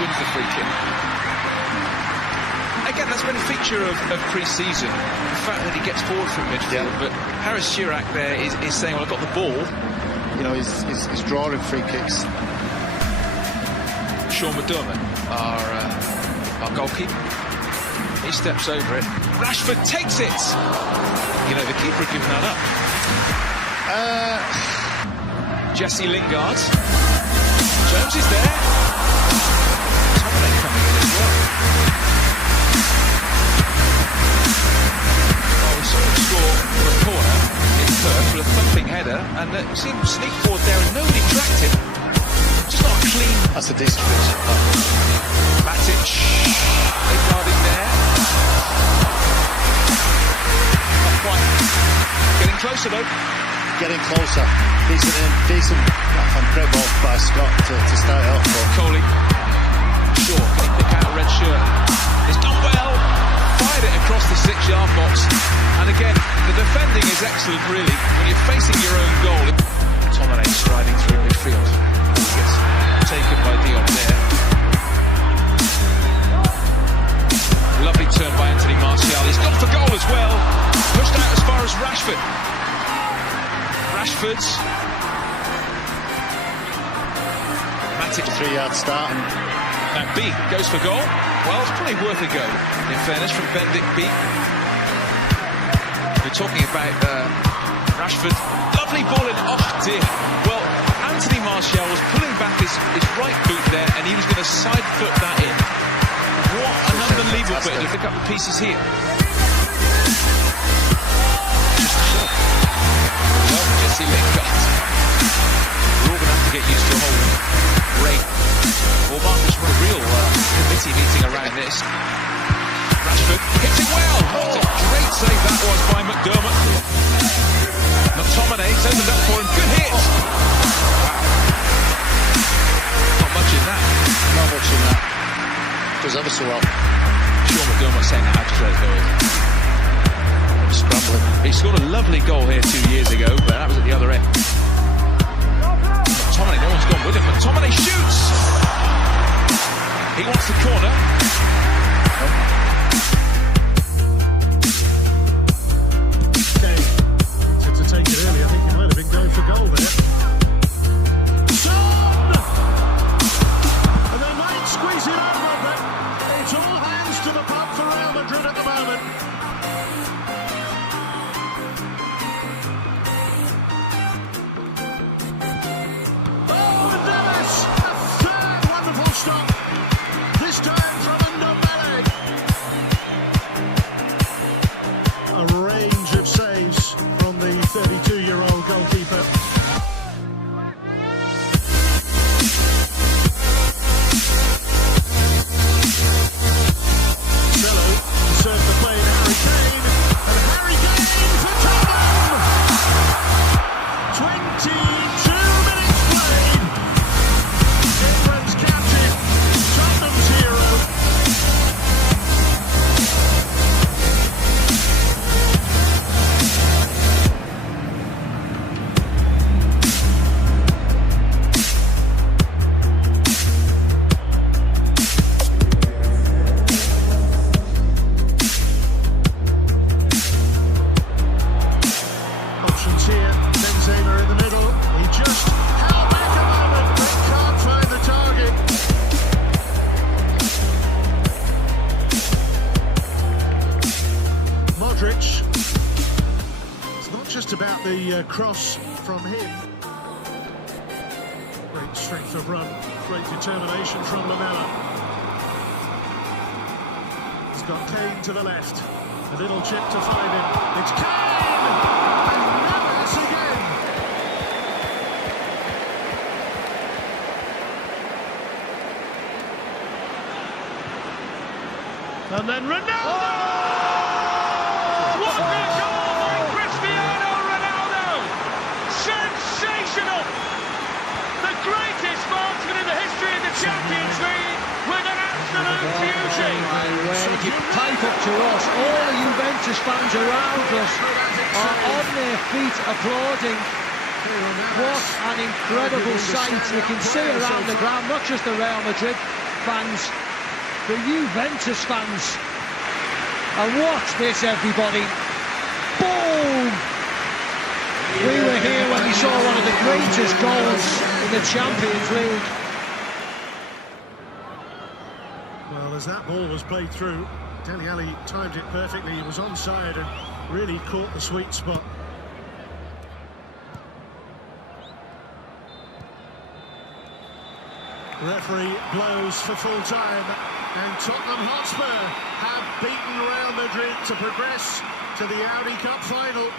wins the free kick. Again, that's been a feature of pre-season, the fact that he gets forward from midfield, but Harris Chirac there is saying, well, I've got the ball. You know, he's drawing free kicks. Sean McDermott, our goalkeeper, he steps over it. Rashford takes it. You know, the keeper had given that up. Jesse Lingard. Jones is there. Tomlin coming in as well. Oh, we saw him score from a corner in Perth with a thumping header, and seen him sneak forward there and nobody tracked him. Just not clean. That's a decent pitch. Matic. Lingard in there. Not quite. Getting closer though. Getting closer. Decent. Great ball by Scott to start it off. Coley. Shaw, can he pick out a red shirt? It's done well. Fired it across the 6-yard box. And again, the defending is excellent, really, when you're facing your own goal. Tomine striding through midfield. He gets taken by Diop there. Lovely turn by Anthony Martial. He's gone for goal as well. Pushed out as far as Rashford. Rashford's. Matic. 3-yard start. And B goes for goal. Well, it's probably worth a go, in fairness, from Benedict B. We're talking about Rashford. Lovely ball in. Oh, dear. Well, Anthony Martial was pulling back his right boot there, and he was going to side foot that in. What an unbelievable bit to pick up the pieces here. Well, Jesse Lingard. We're all going to have to get used to a whole break. Well, Marcus, a real committee meeting around this. Rashford hits it well. What a great save that was by McDermott. McTominay's opened up for him. Good hit. Wow. Not much in that. Not much in that. Does ever so well. Sean McDermott saying how straight though. Scrambling. He scored a lovely goal here 2 years ago, but that was at the other end. McTominay, no one's gone with him. McTominay shoots. He wants the corner. To take it early, I think he might have been going for goal there. Son! And they might squeeze it over, but it's all hands to the pump for Real Madrid at the moment. Oh, Dennis! A third wonderful stop. This time from Ndombele. A range of saves from the 32-year-old goalkeeper. Cello to serve the play to Harry Kane, and Harry Kane for Tottenham! 22 minutes played. England's captain, Tottenham's hero. Options here, Benzema in the middle. He just held back a moment, but can't find the target. Modric. It's not just about the cross from him. Great strength of run, great determination from Lamela. He's got Kane to the left. A little chip to find him. It's Kane! And Navas again! And then Ronaldo! What a goal by Cristiano Ronaldo! Sensational! The greatest marksman in the history of the Champions League with an absolute beauty! If you pipe up to us, all the Juventus fans around us are on their feet applauding. What an incredible sight. You can see around the ground, not just the Real Madrid fans, the Juventus fans. And watch this, everybody. Boom! We were here when we saw one of the greatest goals in the Champions League. Well, as that ball was played through, Dele Alli timed it perfectly. He was onside and really caught the sweet spot. Referee blows for full time, and Tottenham Hotspur have beaten Real Madrid to progress to the Audi Cup final.